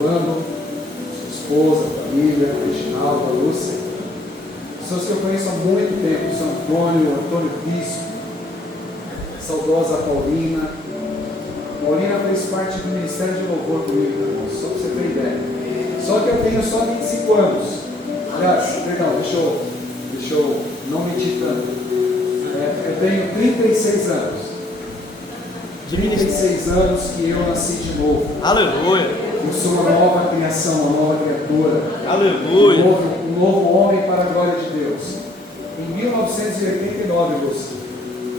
Sua esposa, família, Reginaldo, a Lúcia, pessoas que eu conheço há muito tempo, São Antônio Bispo, saudosa Paulina. Paulina fez parte do Ministério de Louvor comigo, irmãos, só para você ter ideia. Só que eu tenho só 25 anos. Aliás, perdão, deixa eu não mentir tanto. Eu tenho 36 anos. 36 anos que eu nasci de novo. Aleluia. Eu sou uma nova criação, uma nova criatura. Aleluia. Um novo homem para a glória de Deus. Em 1989,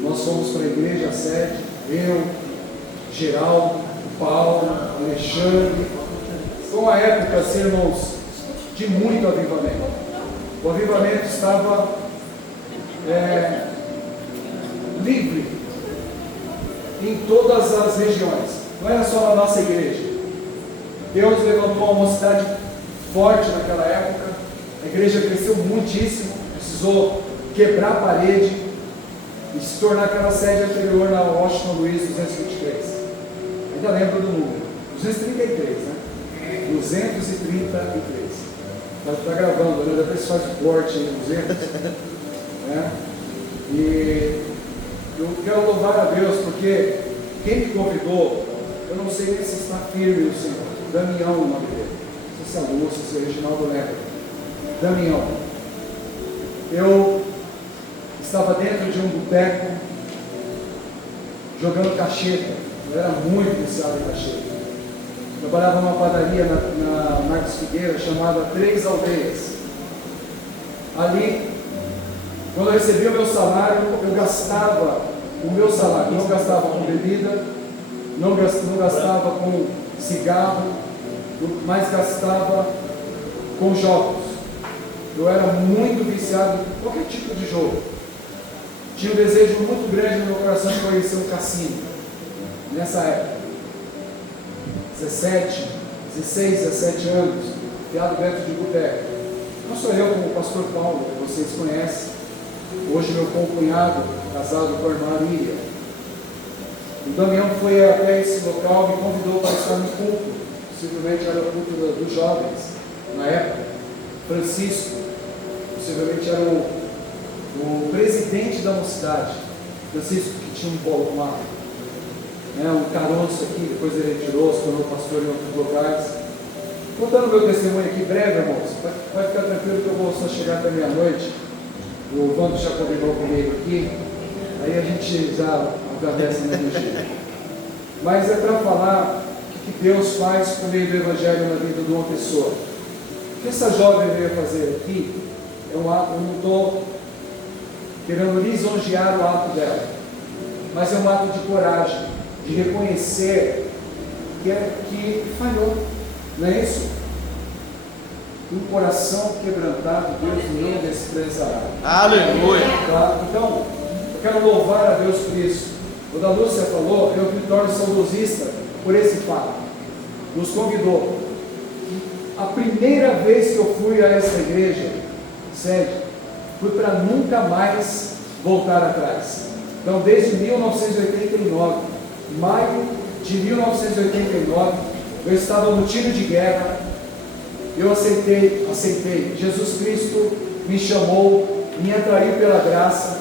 nós fomos para a igreja sede, eu, Geraldo, Paulo, Alexandre. Foi uma época, assim, irmãos, de muito avivamento. O avivamento estava livre em todas as regiões. Não era só na nossa igreja. Deus levantou uma mocidade forte naquela época. A igreja cresceu muitíssimo, precisou quebrar a parede e se tornar aquela sede anterior na Washington Luiz 223. Ainda lembro do número, 233, né? 233. Está gravando, né? Depois faz o corte aí, 200. Né? E eu quero louvar a Deus, porque quem me convidou, eu não sei nem se está firme o Senhor. Damião, o nome dele. Não sei se é Lúcio, se é Reginaldo lembra. Damião. Eu estava dentro de um boteco jogando cacheta. Eu era muito viciado em cacheta. Trabalhava numa padaria na Marcos Figueira chamada Três Aldeias. Ali, quando eu recebia o meu salário, eu gastava o meu salário. Não gastava com bebida, não gastava com cigarro, mas gastava com jogos. Eu era muito viciado em qualquer tipo de jogo. Tinha um desejo muito grande no meu coração de conhecer um cassino. Nessa época, 16, 17 anos, enfiado dentro de boteco. Não sou eu como o pastor Paulo, que vocês conhecem. Hoje meu concunhado, casado com a irmã Lília. O Damião foi até esse local e me convidou para estar no culto. Possivelmente era o culto dos jovens, na época. Francisco, possivelmente era o presidente da mocidade. Francisco, que tinha um polo um caroço aqui, depois ele retirou, se tornou pastor em outros locais. Contando meu testemunho aqui breve, irmãos, vai ficar tranquilo que eu vou só chegar até meia-noite. O Vando já combinou comigo aqui, aí a gente já agradece no jeito. Mas é para falar o que Deus faz por meio do Evangelho na vida de uma pessoa. O que essa jovem veio fazer aqui é um ato, eu não estou querendo lisonjear o ato dela, mas é um ato de coragem, de reconhecer que falhou, não é isso? Um coração quebrantado, Deus não desprezará. Aleluia. Tá? Então, eu quero louvar a Deus por isso. Quando a Lúcia falou, eu me torno saudosista por esse fato. Nos convidou. A primeira vez que eu fui a essa igreja, sede, fui para nunca mais voltar atrás. Então, desde 1989, maio de 1989, eu estava no tiro de guerra. Eu aceitei. Jesus Cristo me chamou, me atraiu pela graça,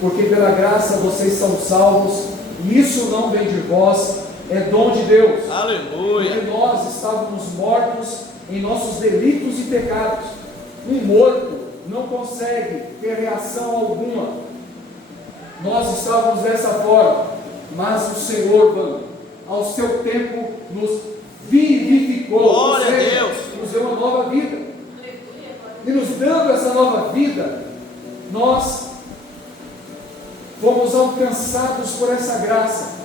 porque pela graça vocês são salvos, e isso não vem de vós, é dom de Deus. Aleluia. Porque nós estávamos mortos em nossos delitos e pecados. Um morto não consegue ter reação alguma. Nós estávamos dessa forma, mas o Senhor, ao seu tempo, nos vivificou. Glória a Deus. Nos deu uma nova vida. E nos dando essa nova vida, nós fomos alcançados por essa graça.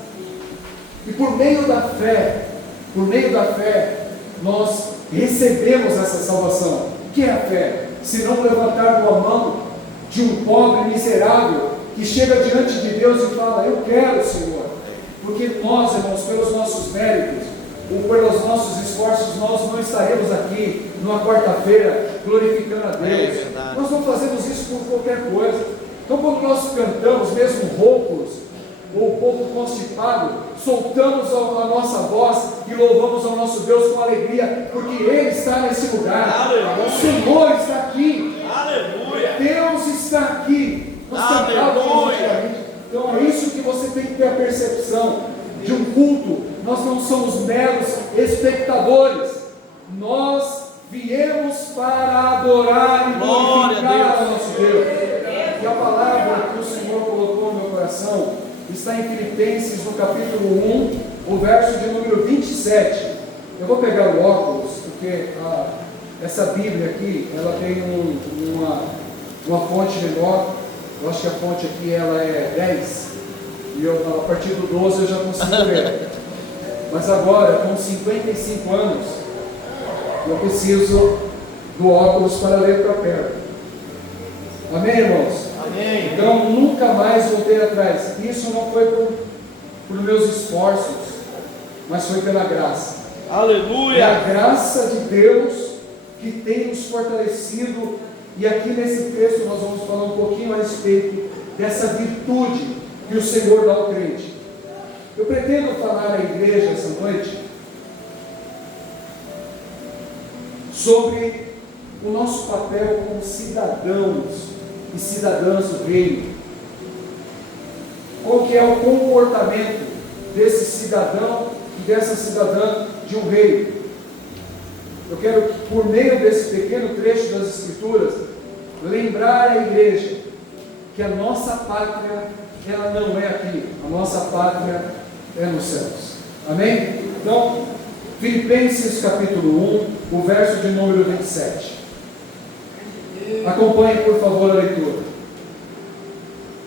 E por meio da fé, nós recebemos essa salvação. O que é a fé? Se não levantar a mão de um pobre miserável que chega diante de Deus e fala: eu quero, Senhor. Porque nós, irmãos, pelos nossos méritos, ou pelos nossos esforços, nós não estaremos aqui numa quarta-feira glorificando a Deus. Nós não fazemos isso por qualquer coisa. Então, quando nós cantamos, mesmo roucos, ou um pouco constipado, soltamos a nossa voz e louvamos ao nosso Deus com alegria, porque Ele está nesse lugar. Aleluia. O Senhor está aqui. Aleluia. Deus está aqui. Nós cantávamos antigamente. Então é isso que você tem que ter a percepção de um culto. Nós não somos meros espectadores. Nós viemos para adorar e glorificar ao nosso Deus. E a palavra que o Senhor colocou no meu coração está em Filipenses, no capítulo 1, o verso de número 27. Eu vou pegar o óculos, porque essa Bíblia aqui, ela tem uma fonte menor. Eu acho que a fonte aqui ela é 10, e a partir do 12 eu já consigo ler. Mas agora, com 55 anos, eu preciso do óculos para ler para perto. Amém, irmãos? Amém. Então, nunca mais voltei atrás. Isso não foi por meus esforços, mas foi pela graça. Aleluia. É a graça de Deus que tem nos fortalecido. E aqui nesse texto nós vamos falar um pouquinho a respeito dessa virtude que o Senhor dá ao crente. Eu pretendo falar à igreja essa noite sobre o nosso papel como cidadãos e cidadãs do reino. Qual que é o comportamento desse cidadão e dessa cidadã de um reino? Eu quero, por meio desse pequeno trecho das Escrituras, lembrar a igreja que a nossa pátria, ela não é aqui, a nossa pátria é nos céus. Amém? Então, Filipenses capítulo 1, o verso de número 27. Acompanhe, por favor, a leitura.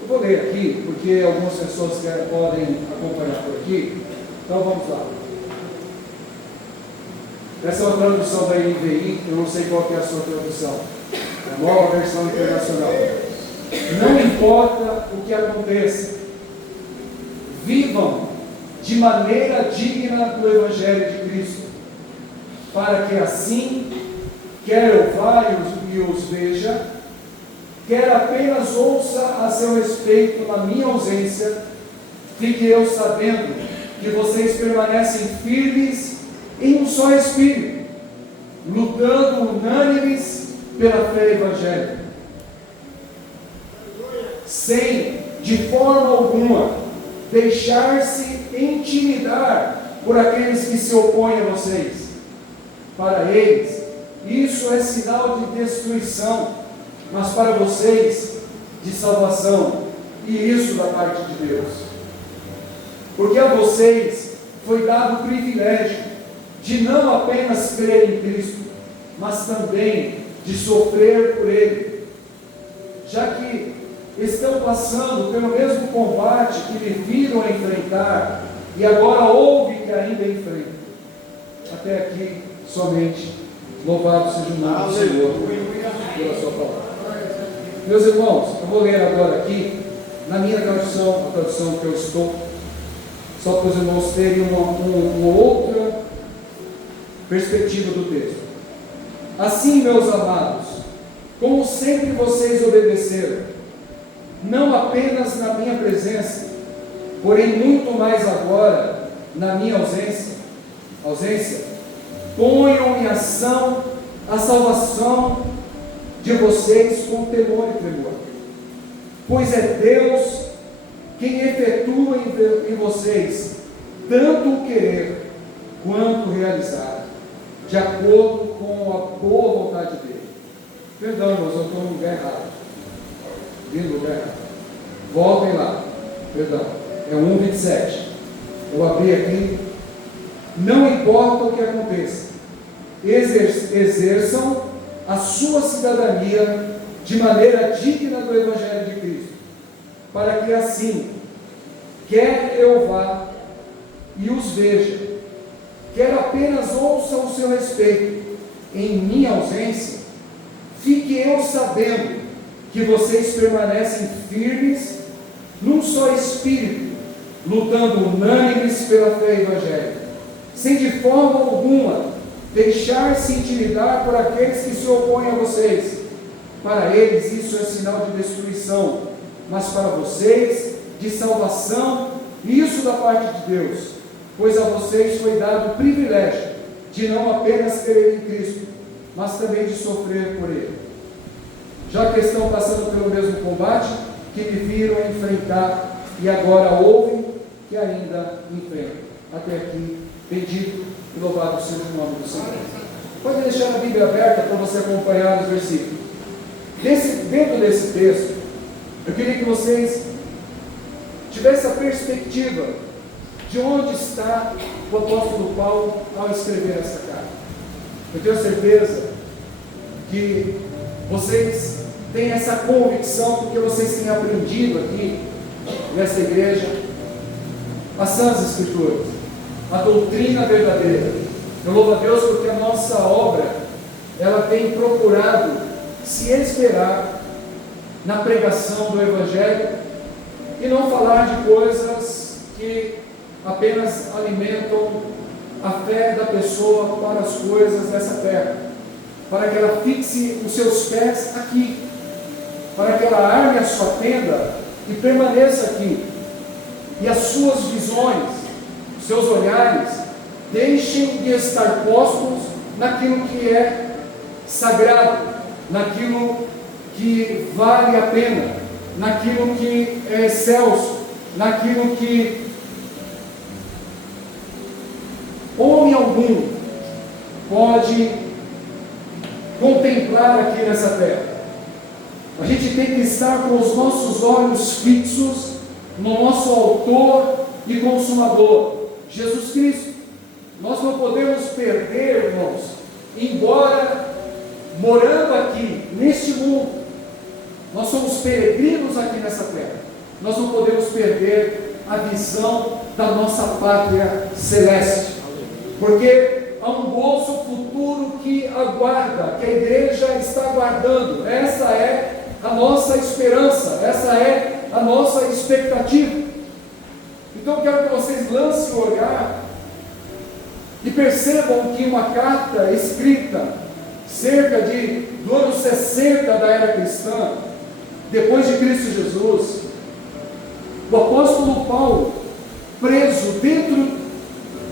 Eu vou ler aqui, porque algumas pessoas podem acompanhar por aqui. Então vamos lá. Essa é uma tradução da NVI, eu não sei qual que é a sua tradução. É a nova versão internacional. Não importa o que aconteça, vivam de maneira digna do Evangelho de Cristo, para que assim, quer eu vá e os veja, quer apenas ouça a seu respeito na minha ausência, fique eu sabendo que vocês permanecem firmes em um só Espírito, lutando unânimes pela fé evangélica, sem, de forma alguma, deixar-se intimidar por aqueles que se opõem a vocês. Para eles, isso é sinal de destruição, mas para vocês, de salvação, e isso da parte de Deus. Porque a vocês foi dado o privilégio de não apenas crer em Cristo, mas também de sofrer por Ele, já que estão passando pelo mesmo combate que lhe viram enfrentar, e agora ouve que ainda enfrentam. Até aqui, somente, louvado seja o nome do Senhor pela sua palavra. Meus irmãos, eu vou ler agora aqui, na minha tradução, a tradução que eu estou, só para os irmãos terem uma outra perspectiva do texto. Assim, meus amados, como sempre vocês obedeceram, não apenas na minha presença, porém muito mais agora na minha ausência, ponham em ação a salvação de vocês com temor e tremor, pois é Deus quem efetua em vocês tanto o querer quanto o realizar, de acordo com a boa vontade dele. Perdão, mas eu estou no lugar errado. Vi no lugar errado. Voltem lá. Perdão. É 1:27. Eu abri aqui. Não importa o que aconteça, exerçam a sua cidadania de maneira digna do Evangelho de Cristo, para que assim, quer eu vá e os veja, quer apenas ouça o seu respeito em minha ausência, fique eu sabendo que vocês permanecem firmes num só espírito, lutando unânimes pela fé evangélica, sem de forma alguma deixar-se intimidar por aqueles que se opõem a vocês. Para eles isso é sinal de destruição, mas para vocês, de salvação, e isso da parte de Deus, pois a vocês foi dado o privilégio de não apenas crer em Cristo, mas também de sofrer por Ele, já que estão passando pelo mesmo combate que me viram enfrentar e agora ouvem que ainda enfrentam. Até aqui, bendito e louvado seja o nome do Senhor. Pode deixar a Bíblia aberta para você acompanhar os versículos. Dentro desse texto, eu queria que vocês tivessem a perspectiva de onde está o apóstolo Paulo ao escrever essa carta. Eu tenho certeza que vocês têm essa convicção, porque vocês têm aprendido aqui nesta igreja as sãs escrituras, a doutrina verdadeira. Eu louvo a Deus porque a nossa obra, ela tem procurado se esperar na pregação do Evangelho e não falar de coisas que apenas alimentam a fé da pessoa para as coisas dessa terra, para que ela fixe os seus pés aqui, para que ela arme a sua tenda e permaneça aqui, e as suas visões, os seus olhares, deixem de estar postos naquilo que é sagrado, naquilo que vale a pena, naquilo que é excelso, naquilo que homem algum pode contemplar aqui nessa terra. A gente tem que estar com os nossos olhos fixos no nosso autor e consumador, Jesus Cristo. Nós não podemos perder, irmãos, embora morando aqui neste mundo, nós somos peregrinos aqui nessa terra, nós não podemos perder a visão da nossa pátria celeste, porque há um bolso futuro que aguarda, que a igreja está aguardando. Essa é a nossa esperança, essa é a nossa expectativa. Então eu quero que vocês lancem o olhar e percebam que uma carta escrita cerca do ano 60 da era cristã, depois de Cristo Jesus, o apóstolo Paulo, preso dentro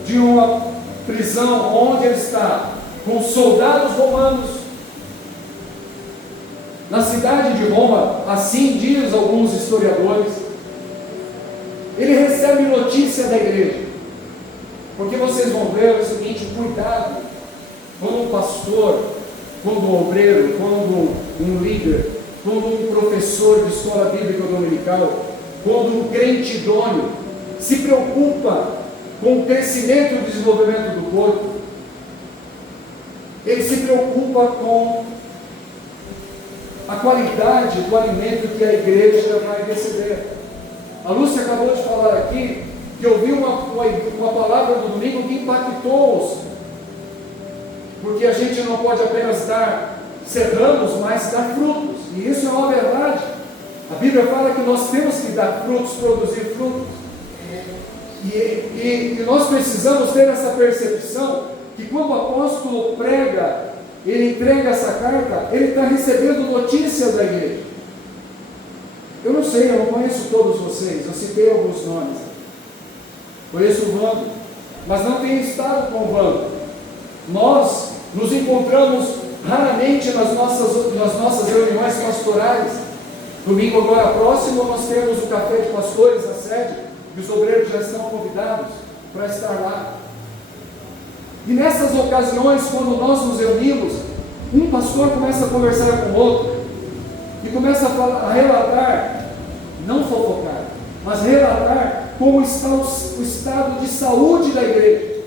de uma prisão onde ele está com soldados romanos na cidade de Roma, assim diz alguns historiadores, ele recebe notícia da igreja, porque vocês vão ver o seguinte: cuidado quando um pastor, quando um obreiro, quando um líder, quando um professor de escola bíblica dominical, quando um crente idôneo se preocupa com o crescimento e o desenvolvimento do corpo, ele se preocupa com a qualidade do alimento que a igreja vai receber. A Lúcia acabou de falar aqui que ouviu uma palavra do domingo que impactou-os, porque a gente não pode apenas ser ramos, mas dar frutos, e isso é uma verdade. A Bíblia fala que nós temos que dar frutos, produzir frutos, e nós precisamos ter essa percepção que quando o apóstolo prega, ele entrega essa carta, ele está recebendo notícias da igreja. Eu não sei, eu não conheço todos vocês, eu citei alguns nomes, conheço o Vando, mas não tenho estado com o Vando. Nós nos encontramos raramente nas nossas reuniões pastorais. Domingo agora próximo nós temos o café de pastores na sede, e os obreiros já estão convidados para estar lá. E nessas ocasiões, quando nós nos reunimos, um pastor começa a conversar com o outro, e começa a relatar, não fofocar, mas relatar como está o estado de saúde da igreja,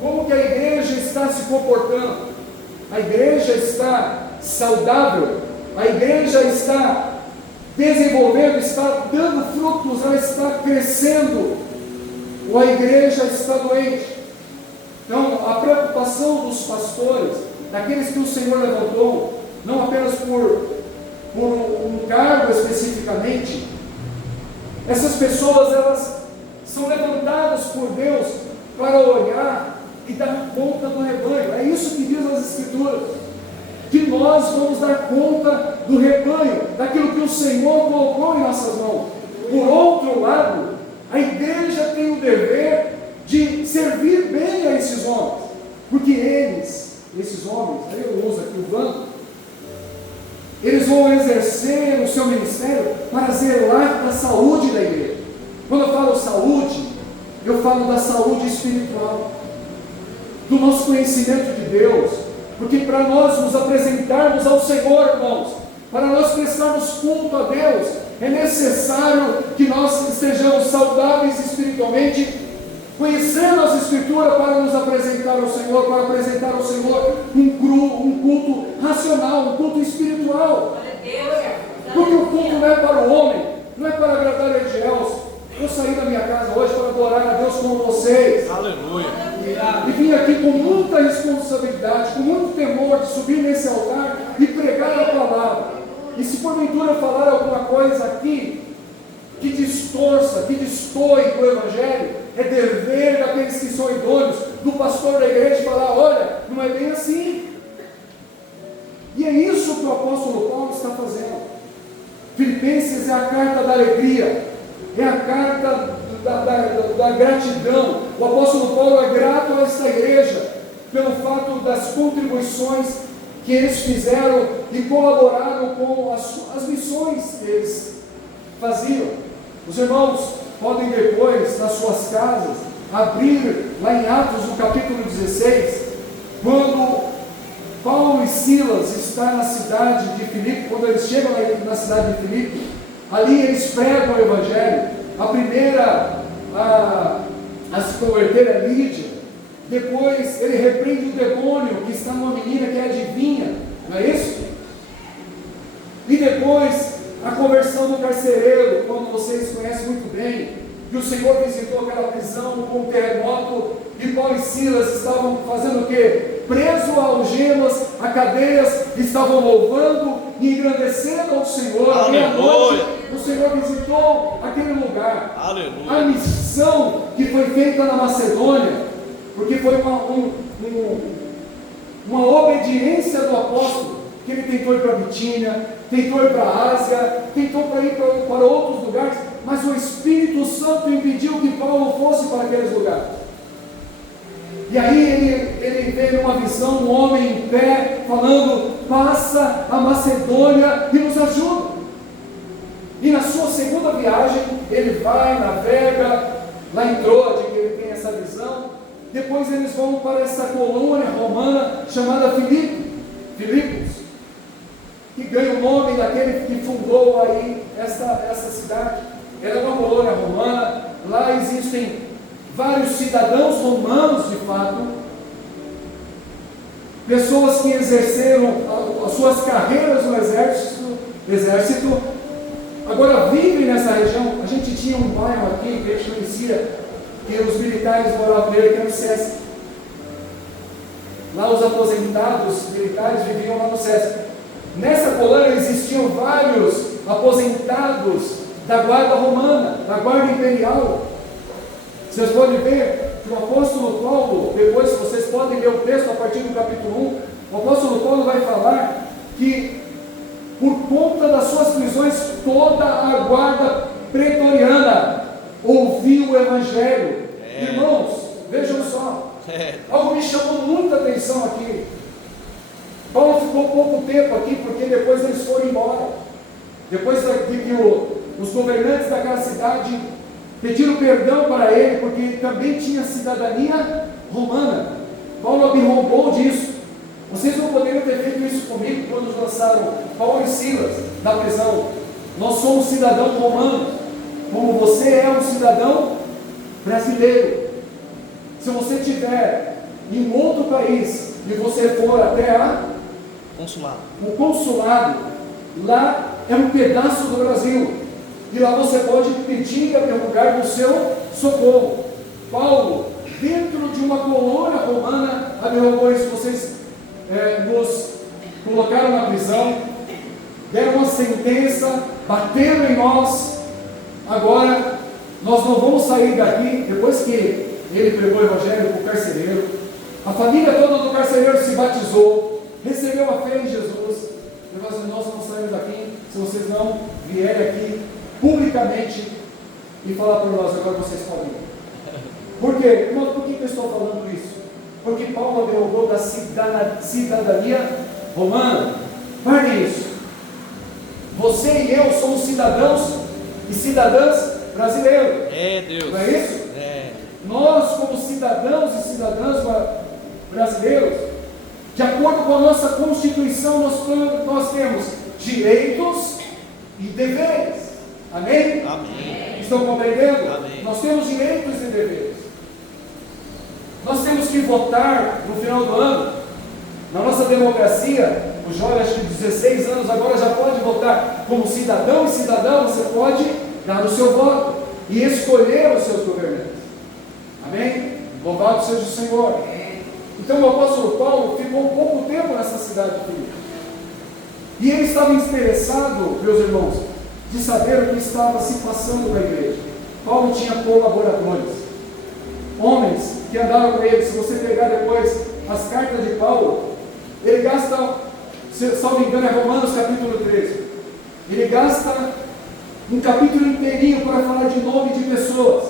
como que a igreja está se comportando. A igreja está saudável, a igreja está desenvolvendo, está dando frutos, ela está crescendo, ou a igreja está doente. Então a preocupação dos pastores, daqueles que o Senhor levantou, não apenas por um cargo especificamente, essas pessoas, elas são levantadas por Deus para olhar e dar conta do rebanho. É isso que diz as Escrituras, que nós vamos dar conta do rebanho, daquilo que o Senhor colocou em nossas mãos. Por outro lado, a igreja tem o dever de servir bem a esses homens, porque esses homens, aí eu uso aqui o banco, eles vão exercer o seu ministério para zelar da saúde da igreja. Quando eu falo saúde, eu falo da saúde espiritual, do nosso conhecimento de Deus, porque para nós nos apresentarmos ao Senhor, irmãos, para nós prestarmos culto a Deus, é necessário que nós estejamos saudáveis espiritualmente, conhecendo as Escrituras para nos apresentar ao Senhor, para apresentar ao Senhor um culto racional, um culto espiritual. Porque o culto não é para o homem, não é para agradar a Deus. Eu saí da minha casa hoje para adorar a Deus com vocês. Aleluia. E vim aqui com muita responsabilidade, com muito temor de subir nesse altar e pregar a palavra. E se porventura eu falar alguma coisa aqui que distorça, que destoe do Evangelho, é dever daqueles que são idôneos, do pastor da igreja, falar: olha, não é bem assim. E é isso que o apóstolo Paulo está fazendo. Filipenses é a carta da alegria, é a carta da gratidão. O apóstolo Paulo é grato a esta igreja pelo fato das contribuições que eles fizeram e colaboraram com as missões que eles faziam. Os irmãos podem depois, nas suas casas, abrir lá em Atos, no capítulo 16, quando Paulo e Silas estão na cidade de Filipe. Quando eles chegam na cidade de Filipe, ali eles pregam o Evangelho. A primeira a se converter é Lídia. Depois ele repreende o demônio que está numa menina que é adivinha, não é isso? E depois a conversão do carcereiro, quando vocês conhecem muito bem, que o Senhor visitou aquela prisão com um terremoto, e Paulo e Silas estavam fazendo o quê? Presos a algemas, a cadeias, estavam louvando e engrandecendo ao Senhor. Aleluia. E à noite o Senhor visitou aquele lugar. Aleluia. A missão que foi feita na Macedônia, porque foi uma obediência do apóstolo, que ele tentou ir para a Bitínia, tentou ir para a Ásia, tentou ir para outros lugares, mas o Espírito Santo impediu que Paulo fosse para aqueles lugares. E aí ele vê numa visão um homem em pé, falando: passa a Macedônia e nos ajuda. E na sua segunda viagem, ele vai, navega, lá em Troade, que ele tem essa visão. Depois eles vão para essa colônia romana chamada Filipos, que ganha o nome daquele que fundou aí essa cidade. Era uma colônia romana. Lá existem vários cidadãos romanos, de fato, pessoas que exerceram as suas carreiras no exército, agora vivem nessa região. A gente tinha um bairro aqui que a gente conhecia, que os militares moravam nele, que era o Sesc. Lá os aposentados militares viviam lá no Sesc. Nessa colônia existiam vários aposentados da guarda romana, da guarda imperial. Vocês podem ver que o apóstolo Paulo, depois vocês podem ler o texto a partir do capítulo 1, o apóstolo Paulo vai falar que por conta das suas prisões, toda a guarda pretoriana ouviu o Evangelho. Irmãos, vejam só, algo me chamou muita atenção aqui. Paulo ficou pouco tempo aqui, porque depois eles foram embora. Depois que os governantes daquela cidade pediram perdão para ele, porque ele também tinha cidadania romana. Paulo abrombou disso. Vocês não poderiam ter feito isso comigo quando lançaram Paulo e Silas da prisão. Nós somos cidadãos romanos, como você é um cidadão brasileiro. Se você estiver em outro país e você for até o consulado, lá é um pedaço do Brasil, e lá você pode pedir a perguntar do seu socorro. Paulo, dentro de uma colônia romana, abriu isso. Vocês nos colocaram na prisão, deram uma sentença, bateram em nós. Agora nós não vamos sair daqui. Depois que ele pregou o Evangelho para o carcereiro, a família toda do carcereiro se batizou, recebeu a fé em Jesus. Ele falou assim: nós não saímos daqui se vocês não vierem aqui publicamente e falar para nós: agora vocês podem ir. Por quê? Irmão, por que eu estou falando isso? Porque Paulo abriu o da cidadania romana. Guarde isso. Você e eu somos cidadãos e cidadãs brasileiros. É, Deus. Não é isso? É. Nós, como cidadãos e cidadãs brasileiros, de acordo com a nossa Constituição, nós temos direitos e deveres. Amém? Amém. Estão compreendendo? Amém. Nós temos direitos e deveres. Nós temos que votar no final do ano. Na nossa democracia, o jovem, acho que de 16 anos, agora já pode votar como cidadão e cidadã. Você pode dar o seu voto e escolher os seus governantes. Amém? Louvado seja o Senhor. Então o apóstolo Paulo ficou um pouco tempo nessa cidade de Filipe. E ele estava interessado, meus irmãos, de saber o que estava se passando na igreja. Paulo tinha colaboradores, homens que andavam com ele. Se você pegar depois as cartas de Paulo, ele gasta, se não me engano, é Romanos capítulo 13. Ele gasta um capítulo inteirinho para falar de nome de pessoas,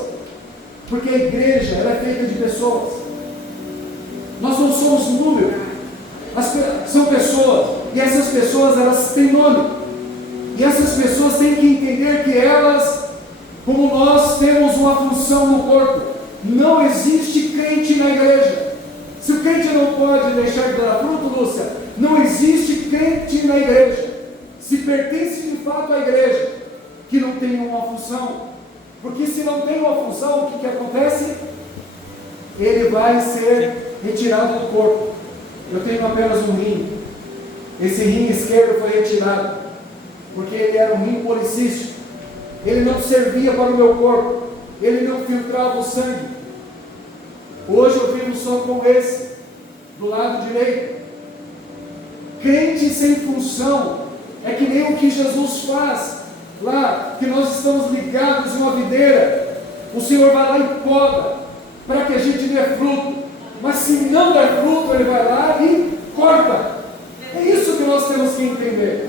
porque a igreja ela é feita de pessoas. Nós não somos número, são pessoas, e essas pessoas elas têm nome, e essas pessoas têm que entender que elas, como nós, temos uma função no corpo. Não existe crente na igreja. Se o crente não pode deixar de dar fruto, Lúcia, não existe crente na igreja. Se pertence de fato à igreja, que não tem uma função, porque se não tem uma função, o que acontece? Ele vai ser retirado do corpo. Eu tenho apenas um rim. Esse rim esquerdo foi retirado, porque ele era um rim policístico. Ele não servia para o meu corpo, ele não filtrava o sangue. Hoje eu vivo só com esse, do lado direito. Crente sem função é que nem o que Jesus faz lá, que nós estamos ligados em uma videira. O Senhor vai lá e poda, para que a gente dê fruto. Mas se não der fruto, Ele vai lá e corta. É isso que nós temos que entender.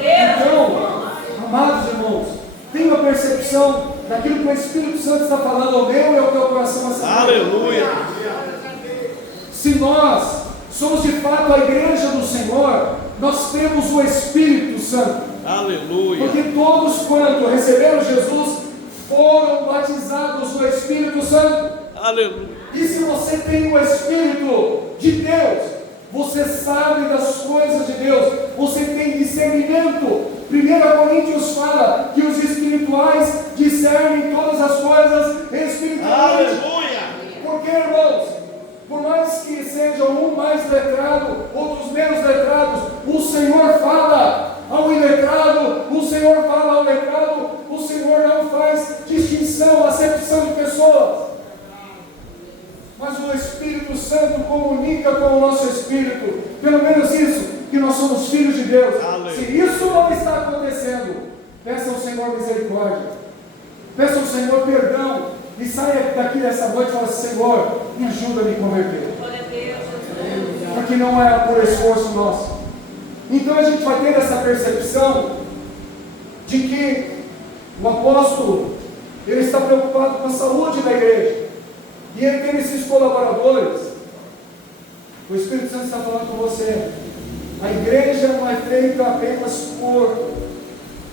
Então, amados irmãos, tenha a percepção daquilo que o Espírito Santo está falando ao meu e ao teu coração essa noite. Aleluia. Se nós somos de fato a igreja do Senhor, nós temos o Espírito Santo. Aleluia. Porque todos quanto receberam Jesus foram batizados no Espírito Santo. Aleluia. E se você tem o Espírito de Deus, você sabe das coisas de Deus, você tem discernimento. 1 Coríntios fala que os espirituais discernem todas as coisas espirituais. Aleluia. Porque, irmãos, por mais que sejam um mais letrado, outros menos letrados, o Senhor fala ao iletrado, o Senhor fala ao letrado, o Senhor não faz distinção, acepção de pessoas. Mas o Espírito Santo comunica com o nosso espírito, pelo menos isso, que nós somos filhos de Deus. Aleluia. Se isso não está acontecendo, peça ao Senhor misericórdia, peça ao Senhor perdão, e saia daqui dessa noite e fala: Senhor, me ajuda a me converter, porque não é por esforço nosso. Então a gente vai ter essa percepção de que o apóstolo, ele está preocupado com a saúde da igreja, e ele tem esses colaboradores. O Espírito Santo está falando com você: a igreja não é feita apenas por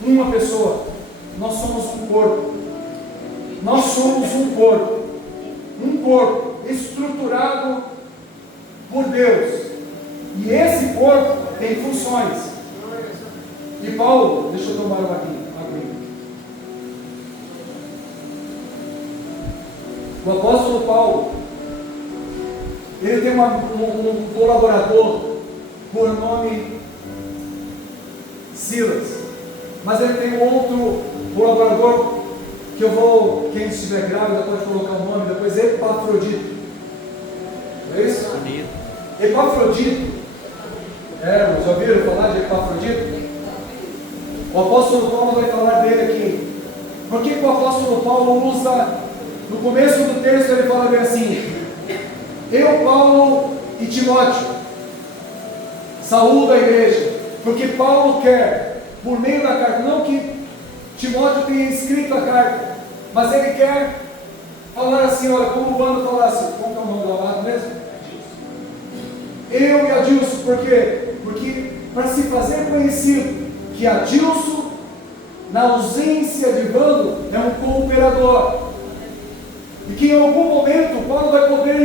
uma pessoa, nós somos um corpo. Nós somos um corpo estruturado por Deus, e esse corpo tem funções. E Paulo, deixa eu tomar uma aguinha. O apóstolo Paulo, ele tem um colaborador por nome Silas, mas ele tem outro colaborador que eu vou, quem estiver grávida pode colocar o nome depois, Epafrodito. Não é isso? Epafrodito. Mas já ouviram falar de Epafrodito? O apóstolo Paulo vai falar dele aqui. Por que o apóstolo Paulo usa, no começo do texto ele fala bem assim: eu, Paulo e Timóteo, saúdo a igreja. Porque Paulo quer, por meio da carta, não que Timóteo tenha escrito a carta, mas ele quer falar assim, olha, como o Bando falasse, qual que é o nome do amado mesmo? Eu e Adilson, por quê? Porque para se fazer conhecido que Adilson, na ausência de Bando, é um cooperador. E que em algum momento Paulo vai poder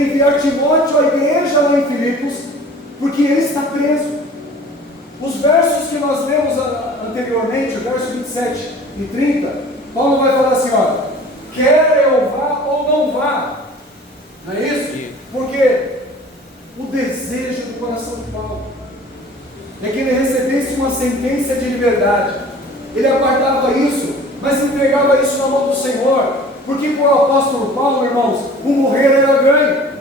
enviar Timóteo à igreja lá em Filipos, porque ele está preso. Os versos que nós lemos anteriormente, o verso 27 e 30, Paulo vai falar assim, olha, quer eu vá ou não vá, não é isso? Porque o desejo do coração de Paulo é que ele recebesse uma sentença de liberdade. Ele aguardava isso, mas entregava isso na mão do Senhor, porque para o apóstolo Paulo, irmãos, o morrer era ganho,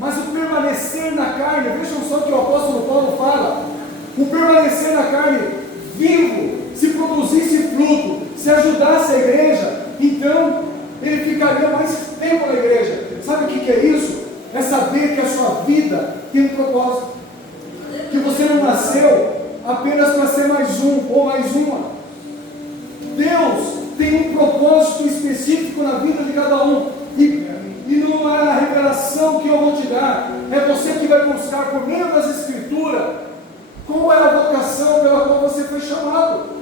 mas o permanecer na carne, vejam só o que o apóstolo Paulo fala, o permanecer na carne, vivo, se produzisse fruto, se ajudasse a igreja, então ele ficaria mais tempo na igreja. Sabe o que é isso? É saber que a sua vida tem um propósito, que você não nasceu apenas para ser mais um ou mais uma. Deus tem um propósito específico na vida de cada um, e não é a revelação que eu vou te dar, é você que vai buscar por meio das Escrituras qual é a vocação pela qual você foi chamado.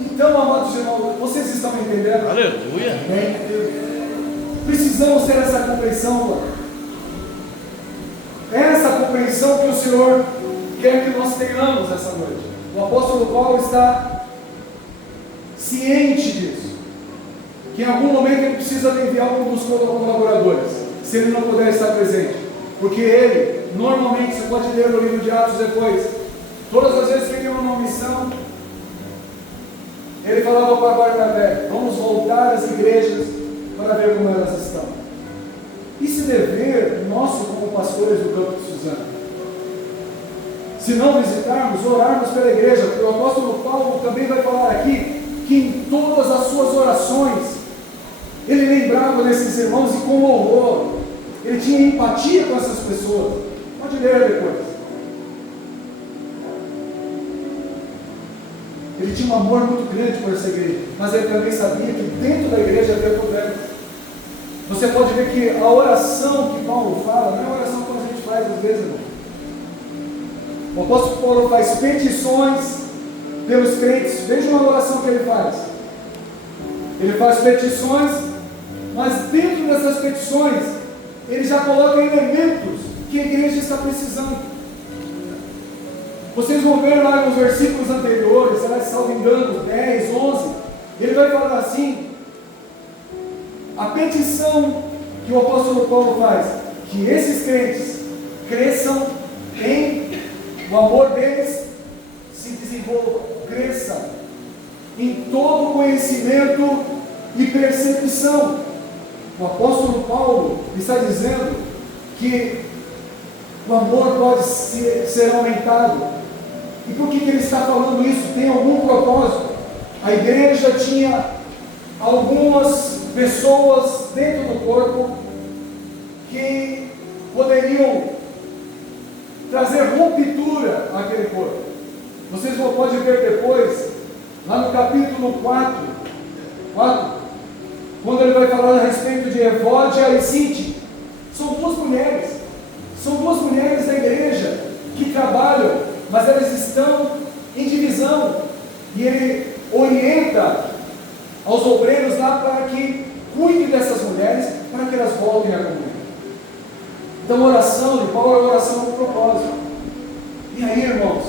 Então, amados irmãos, vocês estão me entendendo? Aleluia. Precisamos ter essa compreensão. Essa compreensão que o Senhor quer que nós tenhamos essa noite. O apóstolo Paulo está ciente disso, que em algum momento ele precisa enviar um dos colaboradores, se ele não puder estar presente, porque ele, normalmente, você pode ler no livro de Atos depois, todas as vezes que ele ia uma missão, ele falava para Barnabé, vamos voltar às igrejas para ver como elas estão. Esse dever nosso como pastores do campo de Suzano, se não visitarmos, orarmos pela igreja, porque o apóstolo Paulo também vai falar aqui, que em todas as suas orações, ele lembrava desses irmãos e com louvor, ele tinha empatia com essas pessoas. Pode ler depois. Ele tinha um amor muito grande por essa igreja, mas ele também sabia que dentro da igreja havia problemas. Você pode ver que a oração que Paulo fala, não é a oração que a gente faz às vezes, irmão. O apóstolo Paulo faz petições pelos crentes. Veja uma oração que ele faz. Ele faz petições, mas dentro dessas petições, ele já coloca elementos que a igreja está precisando. Vocês vão ver lá nos versículos anteriores, salvo engano, 10, 11, ele vai falar assim, a petição que o apóstolo Paulo faz, que esses crentes cresçam em, o amor deles se desenvolva, cresça em todo conhecimento e percepção. O apóstolo Paulo está dizendo que o amor pode ser aumentado. E por que ele está falando isso? Tem algum propósito. A igreja tinha algumas pessoas dentro do corpo que poderiam trazer ruptura àquele corpo. Vocês podem ver depois, lá no capítulo 4, quando ele vai falar a respeito de Evódia e Sinti. São duas mulheres da igreja que trabalham, mas elas estão em divisão, e ele orienta aos obreiros lá para que cuidem dessas mulheres, para que elas voltem a comunhão. Então a oração de Paulo é uma oração com propósito. E aí, irmãos,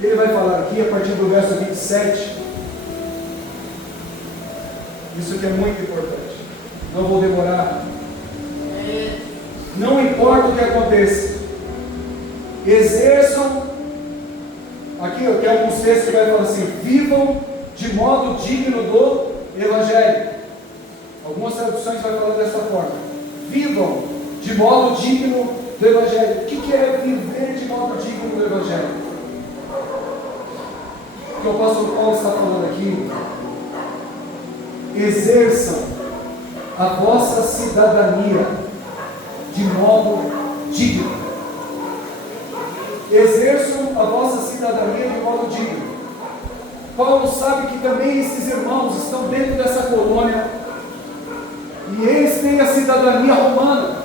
ele vai falar aqui a partir do verso 27, isso que é muito importante, não vou demorar. Não importa o que aconteça, exerçam, aqui que alguns textos vai falar assim, vivam de modo digno do Evangelho. Algumas traduções vai falar dessa forma, vivam de modo digno do Evangelho. O que é viver de modo digno do Evangelho? O que o apóstolo Paulo está falando aqui, exerçam a vossa cidadania de modo digno. Exerçam a vossa cidadania de modo digno. Paulo sabe que também esses irmãos estão dentro dessa colônia e eles têm a cidadania romana.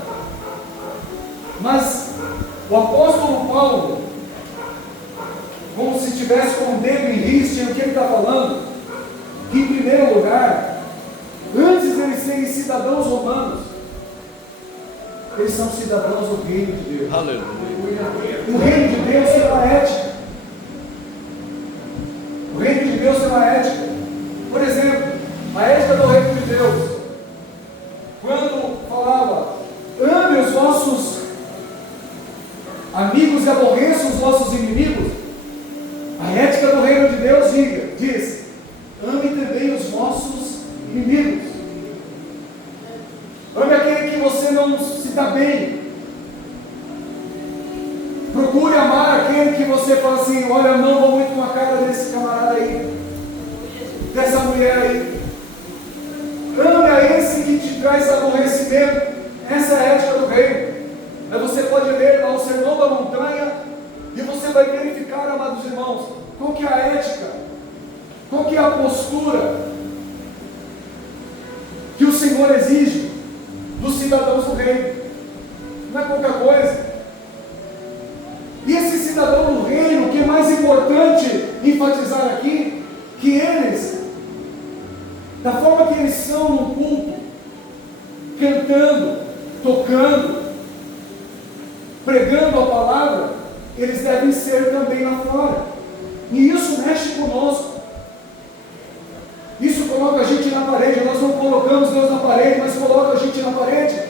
Mas o apóstolo Paulo, como se estivesse com o dedo em riste o que ele está falando, que em primeiro lugar, antes de eles serem cidadãos romanos, eles são cidadãos do reino de Deus. Aleluia. O reino de Deus tem uma ética. O reino de Deus tem uma ética. Por exemplo, a ética do reino de Deus, quando falava, ame os vossos amigos e aborreça os vossos inimigos, a ética do reino de Deus diz, ame também os vossos inimigos. Ame aquele que você não se dá bem. Procure amar aquele que você fala assim, olha, eu não vou muito com a cara desse camarada aí, dessa mulher aí. Ame a esse que te traz aborrecimento. Essa é a ética do reino. Aí você pode ler lá o Sermão da Montanha e você vai verificar, amados irmãos, qual que é a ética, qual que é a postura que o Senhor exige dos cidadãos do reino. Não é qualquer coisa. E esse cidadão do reino, o que é mais importante enfatizar aqui, que eles, da forma que eles são no culto, cantando, tocando, pregando a palavra, eles devem ser também lá fora. E isso mexe conosco. Isso coloca a gente na parede. Nós não colocamos Deus na parede, mas coloca a gente na parede.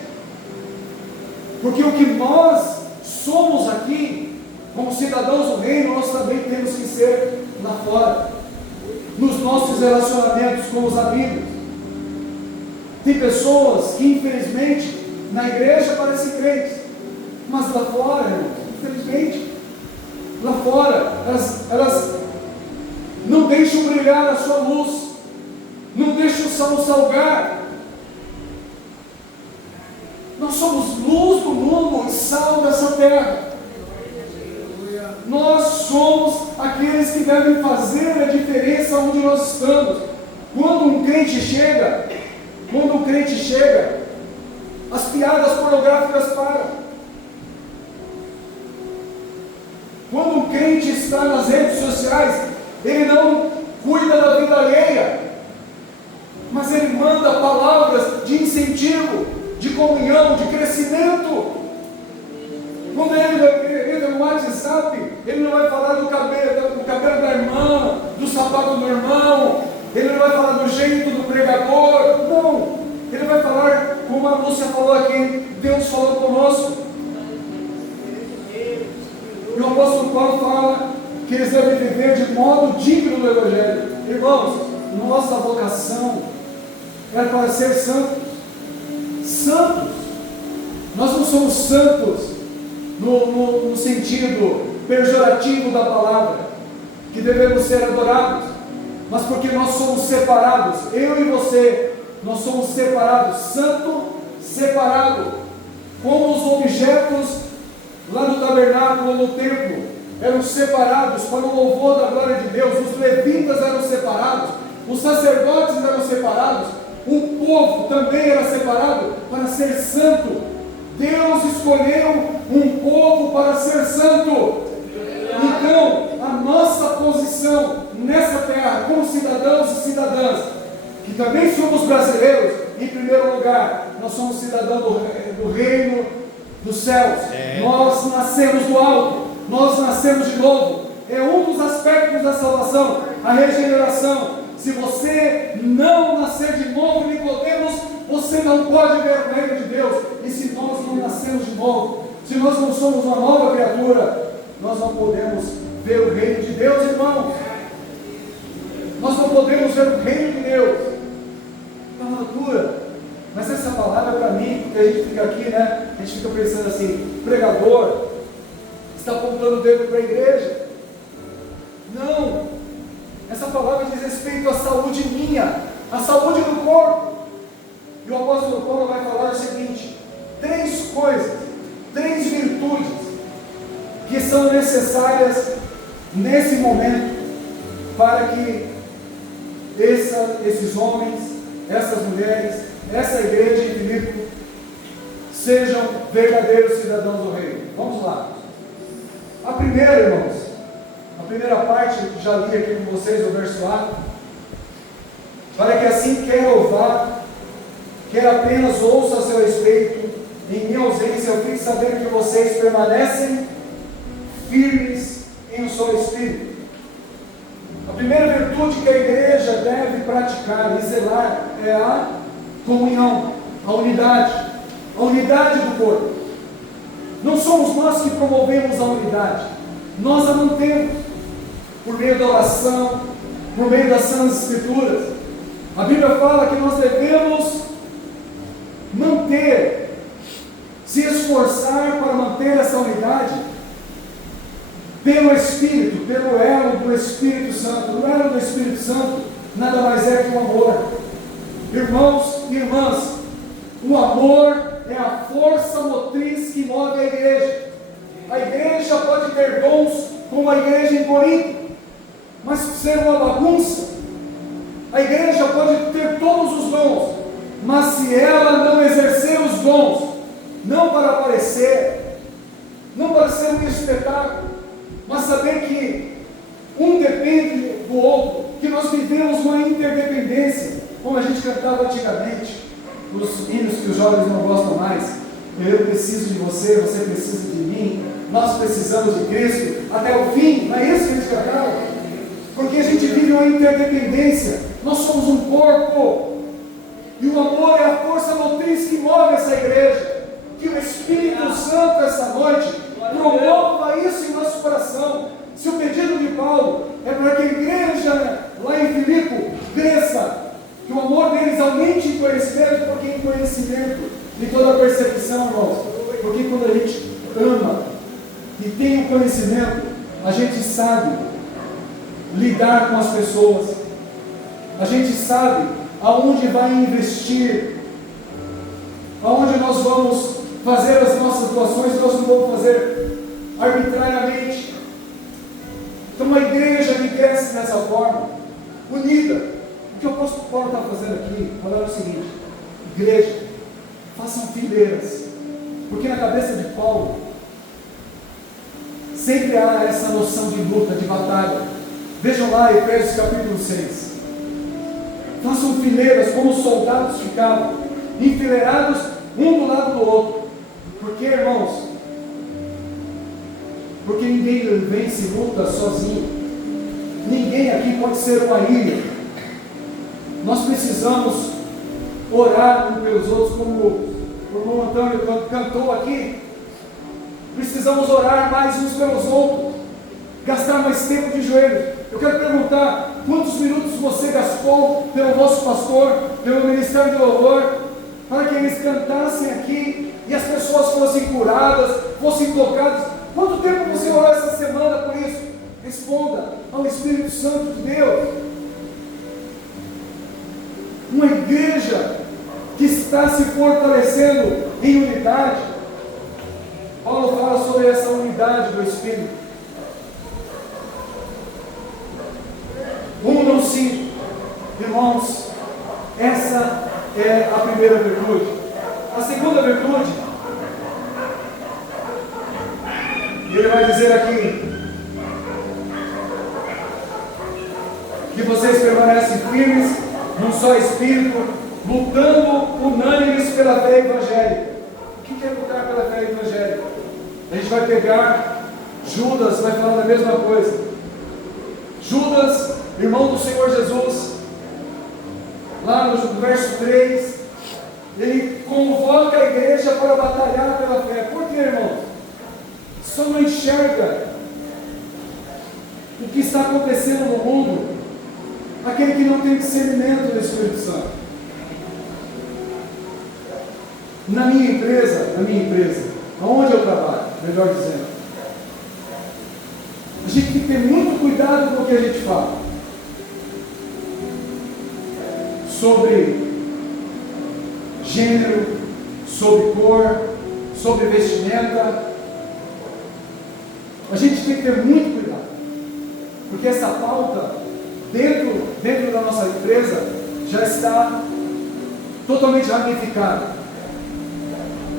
Porque o que nós somos aqui, como cidadãos do reino, nós também temos que ser lá fora. Nos nossos relacionamentos com os amigos. Tem pessoas que, infelizmente, na igreja parecem crentes, mas lá fora, infelizmente, lá fora, elas não deixam brilhar a sua luz, não deixam o sal salgar. Nós somos luz do mundo e sal dessa terra. Nós somos aqueles que devem fazer a diferença onde nós estamos. Quando um crente chega, as piadas pornográficas param. Quando um crente está nas redes sociais, ele não cuida da vida alheia, mas ele manda palavras de incentivo, de comunhão, de crescimento. Quando ele entra no WhatsApp, ele não vai falar do cabelo da irmã, do sapato do irmão, ele não vai falar do jeito do pregador, não. Ele vai falar, como a Lúcia falou aqui, Deus falou conosco. E o apóstolo Paulo fala que eles devem viver de modo digno do Evangelho. Irmãos, nossa vocação é para ser santos. Santos. Nós não somos santos no sentido pejorativo da palavra, que devemos ser adorados, mas porque nós somos separados, eu e você, nós somos separados, santo, separado, como os objetos lá no tabernáculo, no templo, eram separados para o louvor da glória de Deus. Os levitas eram separados, os sacerdotes eram separados, o povo também era separado para ser santo. Deus escolheu um povo para ser santo. Então, a nossa posição nessa terra, como cidadãos e cidadãs, que também somos brasileiros, em primeiro lugar, nós somos cidadãos do reino dos céus. Nós nascemos do alto, nós nascemos de novo. É um dos aspectos da salvação, a regeneração. Se você não nascer de novo, Nicodemos, você não pode ver o reino de Deus. E se nós não nascemos de novo, se nós não somos uma nova criatura, nós não podemos ver o reino de Deus, irmãos. Nós não podemos ver o reino de Deus. É uma loucura. Mas essa palavra é para mim, porque a gente fica aqui, né? A gente fica pensando assim, pregador está apontando o dedo para a igreja. Não. Essa palavra diz respeito à saúde minha, à saúde do corpo. E o apóstolo Paulo vai falar o seguinte: 3 coisas, 3 virtudes que são necessárias nesse momento, para que esses homens, essas mulheres, essa igreja em Filipe sejam verdadeiros cidadãos do reino. Vamos lá. A primeira, irmãos, a primeira parte, já li aqui com vocês o verso A, para que assim quer louvar, quer apenas ouça a seu respeito, em minha ausência eu fiz saber que vocês permanecem firmes em um só espírito. A primeira virtude que a igreja deve praticar e zelar é a comunhão, a unidade do corpo. Não somos nós que promovemos a unidade, nós a mantemos por meio da oração, por meio das Santas Escrituras. A Bíblia fala que nós devemos manter, se esforçar para manter essa unidade pelo Espírito, pelo elo do Espírito Santo. O elo do Espírito Santo nada mais é que o amor. Irmãos e irmãs, o amor é a força motriz que move a igreja. A igreja pode ter dons como a igreja em Corinto, mas ser uma bagunça. A igreja pode ter todos os dons, mas se ela não exercer os dons, não para aparecer, não para ser um espetáculo, mas saber que um depende do outro, que nós vivemos uma interdependência, como a gente cantava antigamente, os hinos que os jovens não gostam mais. Eu preciso de você, você precisa de mim, nós precisamos de Cristo até o fim. Não é isso que a gente cantava? Porque a gente vive uma interdependência, nós somos um corpo, e o amor é a força motriz que move essa igreja. Que o Espírito Santo essa noite promova isso em nosso coração. Se o pedido de Paulo é para que a igreja lá em Filipe cresça, que o amor deles aumente em conhecimento, porque em conhecimento e toda percepção, irmãos, porque quando a gente ama e tem o conhecimento, a gente sabe lidar com as pessoas, a gente sabe aonde vai investir, aonde nós vamos fazer as nossas doações, nós não vamos fazer arbitrariamente. Então a igreja que cresce dessa forma, unida. O que o apóstolo Paulo está fazendo aqui, falando o seguinte: igreja, façam fileiras, porque na cabeça de Paulo sempre há essa noção de luta, de batalha. Vejam lá Efésios capítulo 6. Façam fileiras como os soldados ficavam, enfileirados um do lado do outro. Porque, irmãos, porque ninguém vence e luta sozinho. Ninguém aqui pode ser uma ilha. Nós precisamos orar uns pelos outros, como o irmão Antônio cantou aqui. Precisamos orar mais uns pelos outros, gastar mais tempo de joelhos. Eu quero perguntar, quantos minutos você gastou pelo vosso pastor, pelo Ministério de Louvor, para que eles cantassem aqui e as pessoas fossem curadas, fossem tocadas? Quanto tempo você orou essa semana por isso? Responda ao Espírito Santo de Deus. Uma igreja que está se fortalecendo em unidade. Paulo fala sobre essa unidade do Espírito. Unam-se, irmãos. Essa é a primeira virtude. A segunda virtude, ele vai dizer aqui que vocês permanecem firmes num só espírito, lutando unânimes pela fé evangélica. O que é lutar pela fé evangélica? A gente vai pegar Judas, vai falar da mesma coisa. Judas, irmão do Senhor Jesus, lá no verso 3, ele convoca a igreja para batalhar pela fé. Por quê, irmão? Só não enxerga o que está acontecendo no mundo aquele que não tem discernimento do Espírito Santo. Na minha empresa, onde eu trabalho, melhor dizendo, a gente tem que ter muito cuidado com o que a gente fala sobre gênero, sobre cor, sobre vestimenta. A gente tem que ter muito cuidado. porque essa pauta, dentro da nossa empresa, já está totalmente ramificada.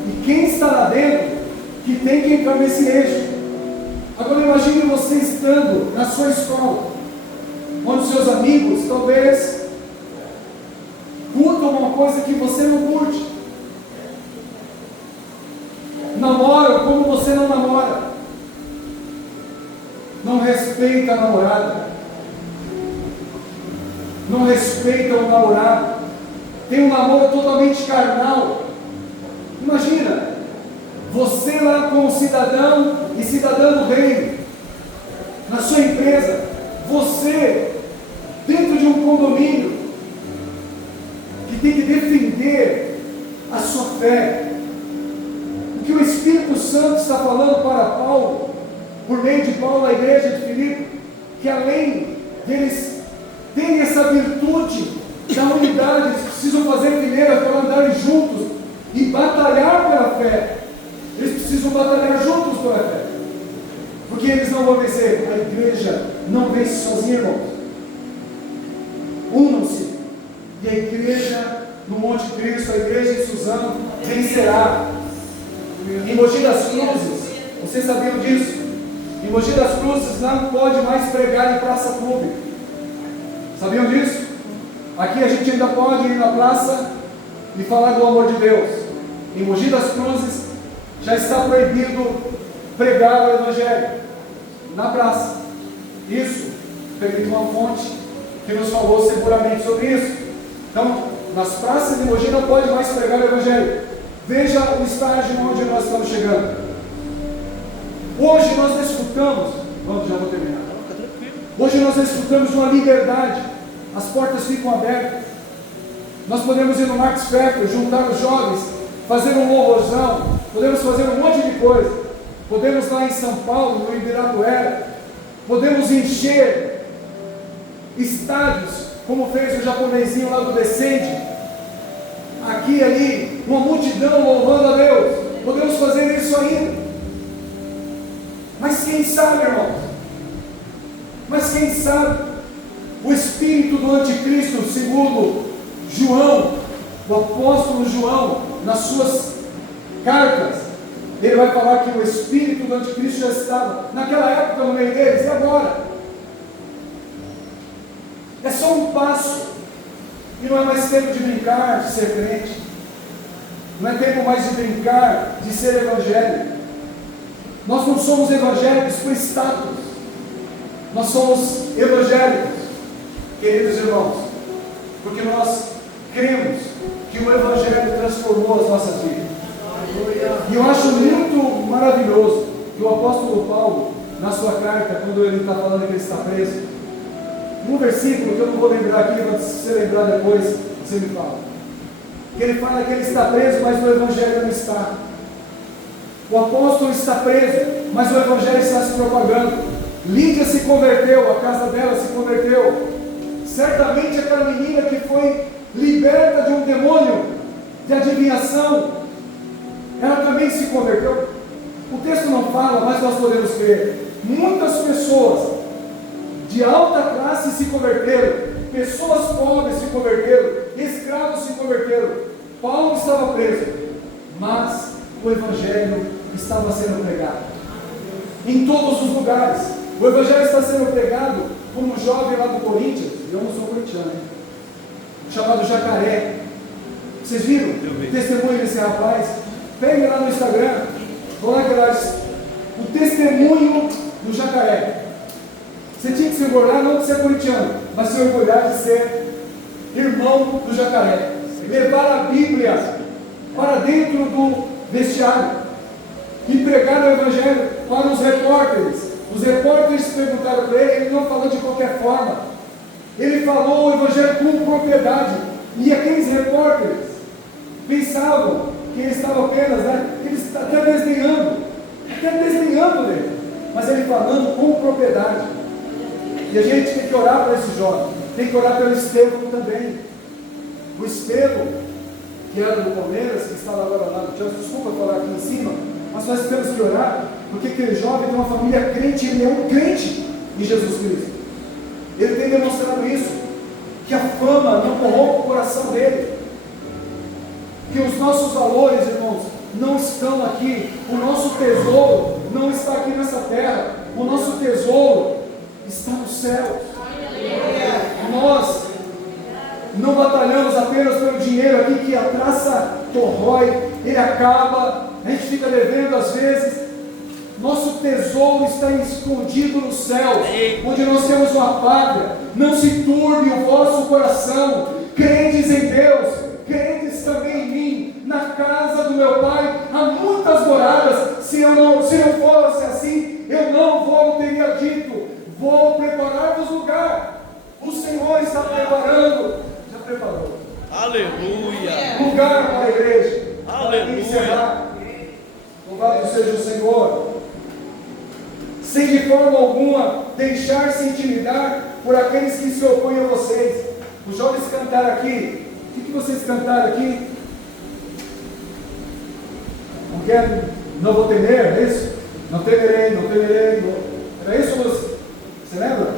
E quem está lá dentro, que tem que entrar nesse eixo. Agora imagine você estando na sua escola, onde seus amigos talvez curtam uma coisa que você não curte, namoram como você não namora, não respeita a namorada, não respeita o namorado, tem um namoro totalmente carnal. Imagina, você lá como cidadão e cidadã do reino, na sua empresa, você dentro de um condomínio, que tem que defender a sua fé. O que o Espírito Santo está falando para Paulo, por meio de Paulo à igreja de Filipe, que além deles terem essa virtude da unidade, eles precisam fazer fileira para andarem juntos e batalhar pela fé. Eles precisam batalhar juntos pela fé, porque eles não vão vencer. A igreja não vence sozinha, irmãos. Unam-se, e a igreja no Monte Cristo, a igreja em Suzano, vencerá. Em Mogi das Cruzes, vocês sabiam disso? Em Mogi das Cruzes não pode mais pregar em praça pública. Sabiam disso? Aqui a gente ainda pode ir na praça e falar do amor de Deus. Em Mogi das Cruzes já está proibido pregar o Evangelho na praça. Isso, peguei uma fonte que nos falou seguramente sobre isso. Então, nas praças de Mogi não pode mais pregar o Evangelho. Veja o estágio onde nós estamos chegando. Hoje nós desfrutamos, já vou terminar. Hoje nós desfrutamos de uma liberdade. As portas ficam abertas. Nós podemos ir no Max Factor, juntar os jovens, fazer um louvorzão, podemos fazer um monte de coisa. Podemos lá em São Paulo, no Ibirapuera, podemos encher estádios, como fez o japonesinho lá do Descende, aqui e ali, uma multidão louvando a Deus. Podemos fazer isso ainda. Mas quem sabe, irmãos? Mas quem sabe? O espírito do anticristo, segundo João, o apóstolo João, nas suas cartas, ele vai falar que o espírito do anticristo já estava naquela época no meio deles, e agora? É só um passo, e não é mais tempo de brincar, de ser crente, não é tempo mais de brincar, de ser evangélico. Nós não somos evangélicos por status, nós somos evangélicos, queridos irmãos, porque nós cremos que o Evangelho transformou as nossas vidas. E eu acho muito maravilhoso que o apóstolo Paulo, na sua carta, quando ele está falando que ele está preso, num versículo que eu não vou lembrar aqui, mas se você lembrar depois, você me fala, que ele fala que ele está preso, mas o Evangelho não está. O apóstolo está preso, mas o Evangelho está se propagando. Lídia se converteu, a casa dela se converteu. Certamente aquela menina que foi liberta de um demônio de adivinhação, ela também se converteu. O texto não fala, mas nós podemos crer. Muitas pessoas de alta classe se converteram, pessoas pobres se converteram, escravos se converteram. Paulo estava preso, mas o Evangelho estava sendo pregado em todos os lugares. O Evangelho está sendo pregado como um jovem lá do Corinthians, eu não sou corintiano, hein? Chamado Jacaré. Vocês viram o testemunho desse rapaz? Pegue lá no Instagram, coloque lá o testemunho do Jacaré. Você tinha que se orgulhar não de ser corintiano, mas se orgulhar de ser irmão do Jacaré. Levar a Bíblia para dentro do vestiário e pregar o Evangelho para os repórteres. Os repórteres perguntaram para ele não falou de qualquer forma. Ele falou o Evangelho com propriedade. E aqueles repórteres pensavam que ele estava apenas, eles até desdenhando dele. Mas ele falando com propriedade. E a gente tem que orar para esse jovem. Tem que orar pelo Estevão também. O Estevão, que era do Palmeiras, que estava agora lá no Chelsea, desculpa falar aqui em cima, mas nós temos que orar, porque aquele jovem tem uma família crente, ele é um crente em Jesus Cristo. Ele tem demonstrado isso, que a fama não corrompe o coração dele, que os nossos valores, irmãos, não estão aqui, o nosso tesouro não está aqui nessa terra, o nosso tesouro está nos céus. Nós não batalhamos apenas pelo dinheiro aqui, que a traça corrói, ele acaba, a gente fica devendo às vezes. Nosso tesouro está escondido no céu, onde nós temos uma pátria. Não se turbe o vosso coração, crentes em Deus, crentes também em mim. Na casa do meu Pai há muitas moradas. Se não fosse assim, eu não teria dito: vou preparar-vos lugar. O Senhor está preparando, já preparou. Aleluia. Lugar para a igreja. Aleluia. Encerrar. Louvado seja o Senhor. Sem de forma alguma deixar-se intimidar por aqueles que se opõem a vocês. Os jovens cantaram aqui. O que vocês cantaram aqui? Não vou temer, é isso? Não temerei, não temerei. Era isso? Você lembra?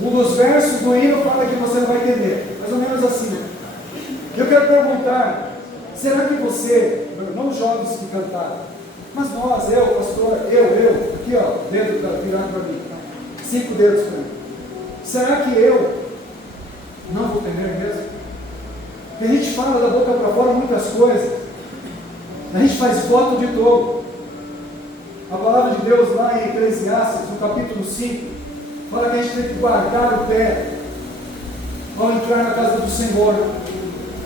Um dos versos do hino fala que você não vai temer. Mais ou menos assim. Eu quero perguntar: será que você, não os jovens que cantaram, mas nós, eu, pastor, aqui ó, dedo virado para mim, 5 dedos para mim. Será que eu não vou temer mesmo? Porque a gente fala da boca para fora muitas coisas, a gente faz voto de tolo. A palavra de Deus lá em Eclesiastes, no capítulo 5, fala que a gente tem que guardar o pé ao entrar na casa do Senhor,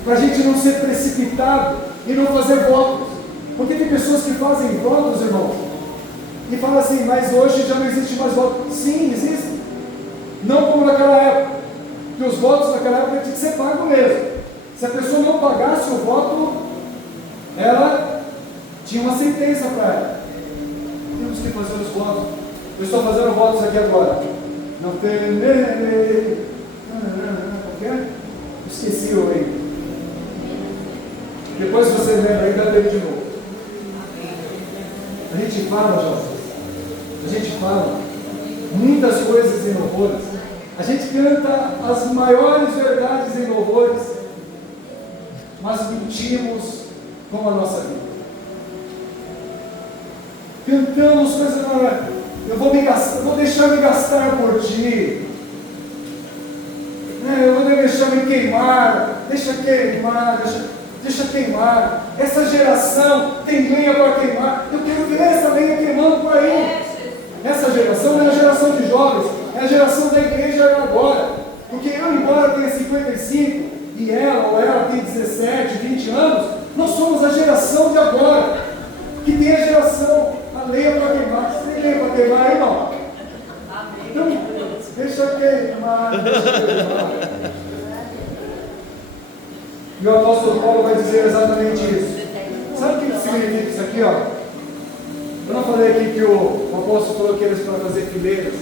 para a gente não ser precipitado e não fazer votos. Porque tem pessoas que fazem votos, irmãos, e falam assim: mas hoje já não existe mais voto. Sim, existe. Não como naquela época, que os votos naquela época tinham que ser pagos mesmo. Se a pessoa não pagasse o voto, ela tinha uma sentença para ela. Temos que fazer os votos. Eu estou fazendo votos aqui agora. Não tem. Esqueci o aí. Depois você lembra, ainda dele de novo. A gente fala, jovens, a gente fala muitas coisas em louvores, a gente canta as maiores verdades em louvores, mas mentimos com a nossa vida. Cantamos coisas, eu vou deixar me gastar por ti, eu vou deixar me queimar, deixa queimar. Essa geração tem lenha para queimar. Eu quero ver essa lenha queimando por aí. Essa geração não é a geração de jovens, é a geração da igreja agora. Porque eu, embora tenha 55 e ela tem 17, 20 anos, nós somos a geração de agora, que tem a geração, a lenha para queimar. Você tem lenha para queimar aí, não? Então, deixa queimar. E o apóstolo Paulo vai dizer exatamente isso. Sabe o que significa isso aqui, ó? Eu não falei aqui que o apóstolo falou que eles para fazer fileiras.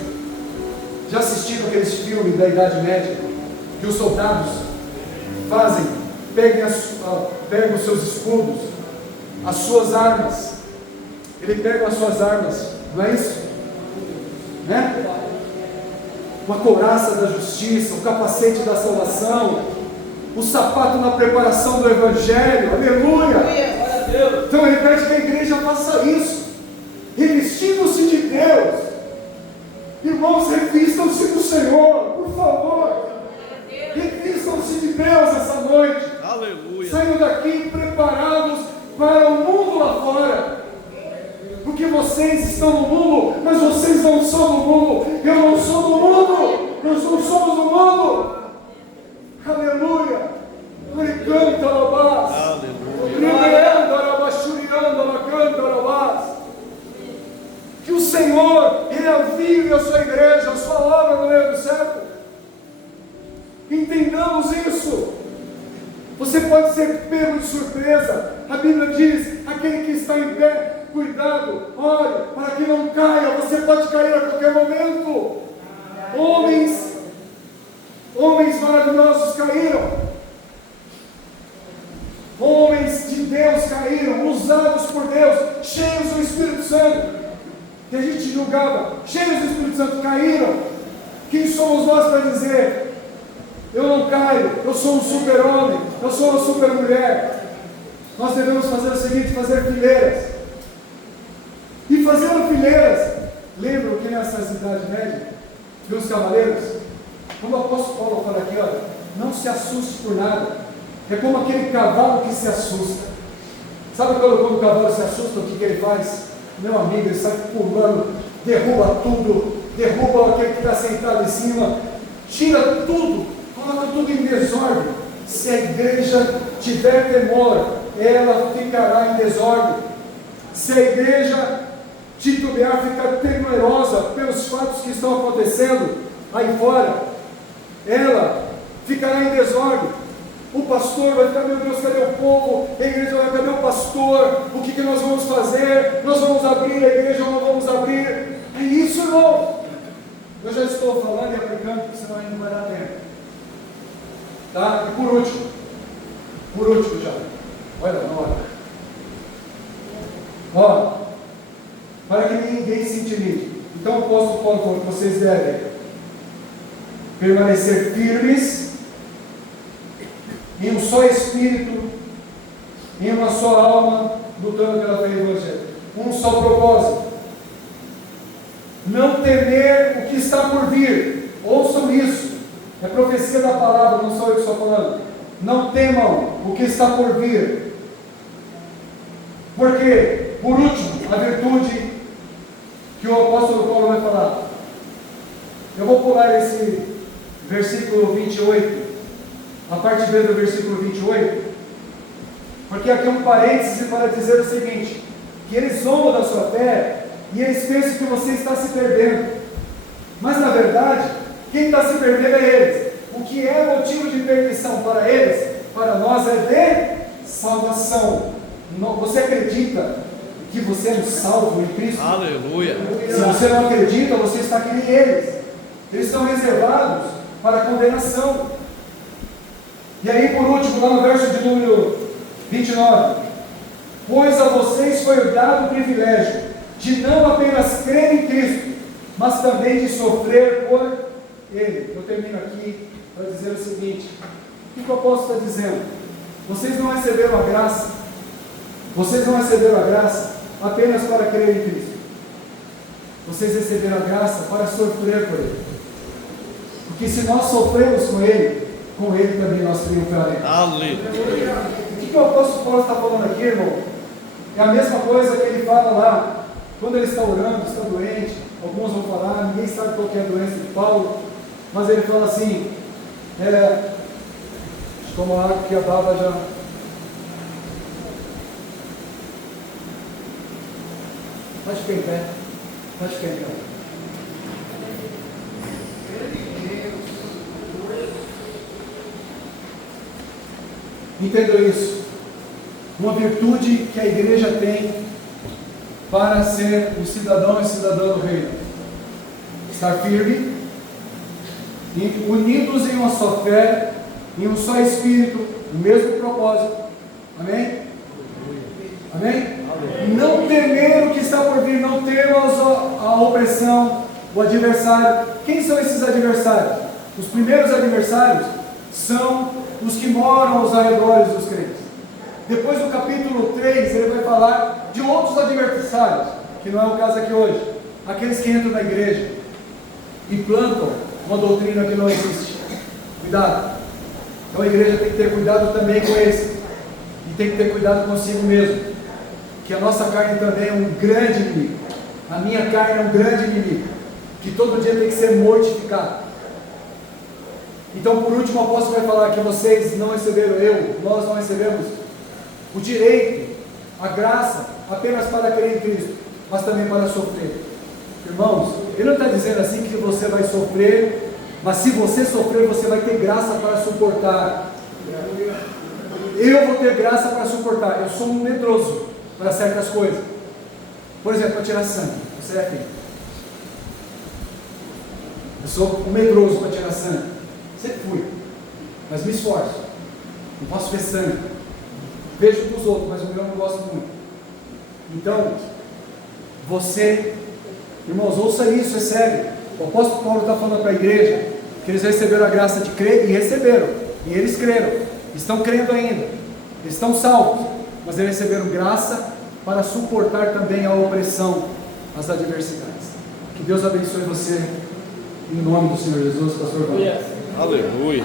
Já assistiram aqueles filmes da Idade Média, que os soldados fazem, pegam os seus escudos, as suas armas. Ele pega as suas armas, não é isso? Né? Uma couraça da justiça, o capacete da salvação, o sapato na preparação do Evangelho, aleluia! Então ele pede que a igreja faça isso, revestindo-se de Deus. Irmãos, revistam-se do Senhor, por favor, revistam-se de Deus essa noite. Aleluia! Saiam daqui preparados para o mundo lá fora, porque vocês estão no mundo, mas vocês não são do mundo. Eu não sou do mundo, nós não somos do mundo. Aleluia! Ele canta alabás. Que o Senhor, Ele avive a sua igreja, a sua obra no meio do século. Entendamos isso. Você pode ser pego de surpresa. A Bíblia diz: aquele que está em pé, cuidado, ore, para que não caia. Você pode cair a qualquer momento. Homens maravilhosos caíram. Homens de Deus caíram, usados por Deus, cheios do Espírito Santo, que a gente julgava, cheios do Espírito Santo, caíram. Quem somos nós para dizer, eu não caio, eu sou um super-homem, eu sou uma super-mulher? Nós devemos fazer o seguinte, fazer fileiras. E fazendo fileiras, lembram que nessa Idade Média, de os cavaleiros, como o apóstolo Paulo fala aqui, olha, não se assuste por nada. É como aquele cavalo que se assusta. Sabe quando o cavalo se assusta, o que ele faz? Meu amigo, ele sai pulando, derruba tudo, derruba aquele que está sentado em cima, tira tudo, coloca tudo em desordem. Se a igreja tiver temor, ela ficará em desordem. Se a igreja titubear, ficar temerosa pelos fatos que estão acontecendo aí fora, ela ficará em desordem. O pastor vai ficar, meu Deus, cadê o povo? A igreja vai, cadê o pastor? O que nós vamos fazer? Nós vamos abrir a igreja ou não vamos abrir? É isso, irmão. Eu já estou falando e aplicando, porque senão ainda não vai dar tempo. Tá? E por último já. Olha na hora. Ó, para que ninguém se intimide. Então o apóstolo Paulo falou que vocês devem permanecer firmes em um só espírito, em uma só alma, lutando pela fé evangélica. Um só propósito. Não temer o que está por vir. Ouçam isso. É profecia da palavra, não sou eu que estou falando. Não temam o que está por vir. Porque, por último, a virtude que o apóstolo Paulo vai falar. Eu vou pular esse versículo 28, a parte B do versículo 28, porque aqui é um parêntese para dizer o seguinte, que eles zombam da sua fé, e eles pensam que você está se perdendo, mas na verdade, quem está se perdendo é eles. O que é motivo de perdição para eles, para nós é de salvação. Você acredita que você é um salvo em Cristo? Aleluia. Se você não acredita, você está que nem eles. Eles estão reservados para a condenação. E aí, por último, lá no verso de número 29, pois a vocês foi dado o privilégio de não apenas crer em Cristo, mas também de sofrer por Ele. Eu termino aqui para dizer o seguinte, o que o apóstolo está dizendo? Vocês não receberam a graça, vocês não receberam a graça apenas para crer em Cristo, vocês receberam a graça para sofrer por Ele, porque se nós sofremos com Ele também nós triunfaremos. Aleluia. O que o apóstolo Paulo está falando aqui, irmão? É a mesma coisa que ele fala lá, quando ele está orando, está doente, alguns vão falar, ninguém sabe qual que é a doença de Paulo, mas ele fala assim, toma água que a baba já... Pode ficar em pé, pode ficar em pé. Entendam isso, uma virtude que a igreja tem para ser um cidadão e cidadã do reino, estar firme, unidos em uma só fé, em um só espírito, no mesmo propósito, amém? Amém? Não temer o que está por vir, não termos a opressão, o adversário. Quem são esses adversários? Os primeiros adversários são os que moram aos arredores dos crentes. Depois do capítulo 3, ele vai falar de outros adversários, que não é o caso aqui hoje. Aqueles que entram na igreja e plantam uma doutrina que não existe. Cuidado. Então a igreja tem que ter cuidado também com esse. E tem que ter cuidado consigo mesmo. Que a nossa carne também é um grande inimigo. A minha carne é um grande inimigo. Que todo dia tem que ser mortificado. Então, por último, o apóstolo vai falar que vocês não receberam, nós não recebemos o direito, a graça, apenas para crer em Cristo, mas também para sofrer. Irmãos, ele não está dizendo assim que você vai sofrer, mas se você sofrer, você vai ter graça para suportar. Eu vou ter graça para suportar. Eu sou um medroso para certas coisas. Por exemplo, para tirar sangue. Você é filho. Eu sou um medroso para tirar sangue. Sempre fui, mas me esforço. Não posso ver sangue. Vejo dos outros, mas o meu eu não gosto muito. Então, você, irmãos, ouça isso, é sério. O apóstolo Paulo está falando para a igreja que eles receberam a graça de crer, e receberam, e eles creram, estão crendo ainda, eles estão salvos, mas eles receberam graça para suportar também a opressão, as adversidades. Que Deus abençoe você, em nome do Senhor Jesus, pastor Paulo. Aleluia.